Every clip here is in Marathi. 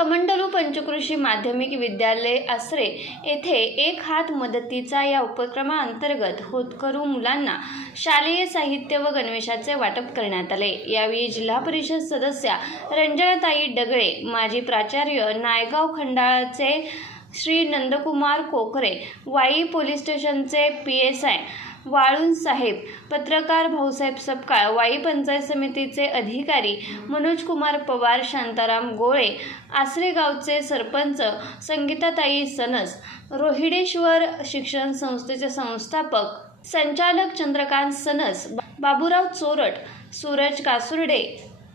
कमंडलू पंचकृषी माध्यमिक विद्यालय आसरे येथे एक हात मदतीचा या उपक्रमाअंतर्गत होतकरू मुलांना शालेय साहित्य व गणवेशाचे वाटप करण्यात आले. यावेळी जिल्हा परिषद सदस्या रंजनाताई डगळे माजी प्राचार्य नायगाव खंडाळाचे श्री नंदकुमार कोकरे वाई पोलीस स्टेशनचे पी एस आय वाळून साहेब पत्रकार भाऊसाहेब सपकाळ वाई पंचायत समितीचे अधिकारी मनोज कुमार पवार शांताराम गोळे आसरेगावचे सरपंच संगीताताई सनस रोहिडेश्वर शिक्षण संस्थेचे संस्थापक संचालक चंद्रकांत सनस बाबूराव चोरट सूरज कासुर्डे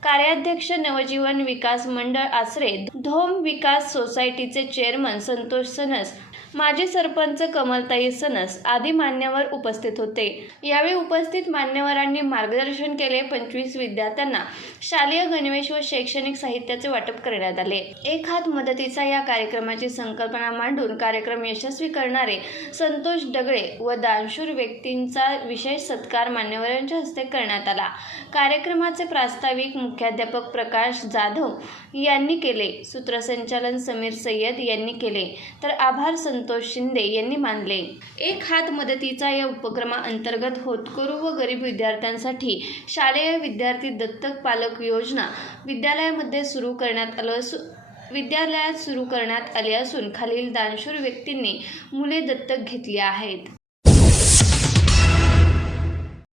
कार्याध्यक्ष नवजीवन विकास मंडळ आसरे धोम विकास सोसायटीचे चेअरमन संतोष सनस माजी सरपंच कमलताई सनस आदी मान्यवर उपस्थित होते. यावेळी उपस्थित मान्यवरांनी मार्गदर्शन केले. पंचवीस विद्यार्थ्यांना शालेय गणवेश व शैक्षणिक साहित्याचे वाटप करण्यात आले. एक हात मदतीचा या कार्यक्रमाची संकल्पना मांडून कार्यक्रम यशस्वी करणारे संतोष डगळे व दानशूर व्यक्तींचा विशेष सत्कार मान्यवरांच्या हस्ते करण्यात आला. कार्यक्रमाचे प्रास्ताविक मुख्याध्यापक प्रकाश जाधव यांनी केले. सूत्रसंचालन समीर सय्यद यांनी केले. तर आभार संतोष शिंदे यांनी मानले. एक हात मदतीचा या उपक्रमाअंतर्गत होतकरू व गरीब विद्यार्थ्यांसाठी शालेय विद्यार्थी दत्तक पालक योजना विद्यालयामध्ये सुरू करण्यात आलं असून विद्यालयात सुरू करण्यात आले असून खालील दानशूर व्यक्तींनी मुले दत्तक घेतली आहेत.